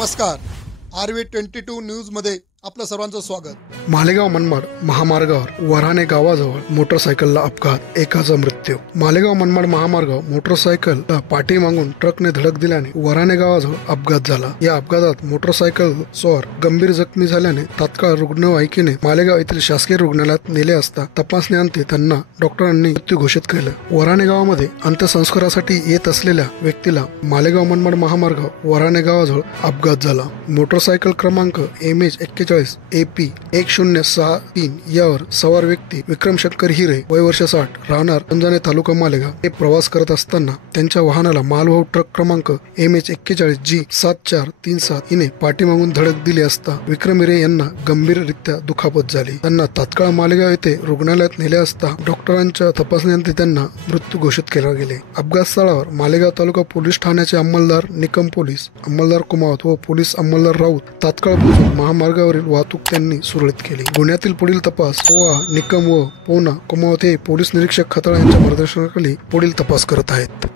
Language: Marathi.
नमस्कार. RV22 न्यूजमध्ये आपलं सर्वांचं स्वागत. मालेगाव मनमाड महामार्गावर वऱ्हाणे गावाजवळ मोटरसायकलला अपघात, एकाचा मृत्यू. मालेगाव मनमाड महामार्गावर मोटरसायकलला पाठीमागून ट्रकने धडक दिल्याने वऱ्हाणे गावाजवळ अपघात झाला. या अपघातात मोटरसायकल स्वार गंभीर जखमी झाल्याने तात्काळ रुग्णवाहिकेने मालेगाव येथील शासकीय रुग्णालयात नेले असता तपासणीअंती त्यांना डॉक्टरांनी मृत्यू घोषित केलं. वऱ्हाणे गावामध्ये अंत्यसंस्कारासाठी येत असलेल्या व्यक्तीला मालेगाव मनमाड महामार्गावर वऱ्हाणे गावाजवळ अपघात झाला. मोटरसायकल क्रमांक MH41 AP 1063 यावर सवार व्यक्ती विक्रम शंकर हिरे, वय वर्ष 60, राहणार अंजने, तालुका मालेगाव, हे प्रवास करत असताना त्यांच्या वाहनाला मालवाहू ट्रक क्रमांक MH41G 7437 हिने पाठीमागून धडक दिली असता विक्रम हिरे यांना गंभीररित्या दुखापत झाली. त्यांना तात्काळ मालेगाव येथे रुग्णालयात नेले असता डॉक्टरांच्या तपासणीनंतर त्यांना मृत्यू घोषित केले गेले. अपघात स्थळावर मालेगाव तालुका पोलीस ठाण्याचे अंमलदार निकम पोलीस, अंमलदार कुमावत व पोलीस अंमलदार राऊत तात्काळ पोहोचून महामार्गावरील वाहतूक त्यांनी सुरळीत केली. गुन्ह्यातील पुढील तपास पोहा निकम व पोना कुमावत हे पोलीस निरीक्षक खताळा यांच्या मार्गदर्शनाखाली पुढील तपास करत आहेत.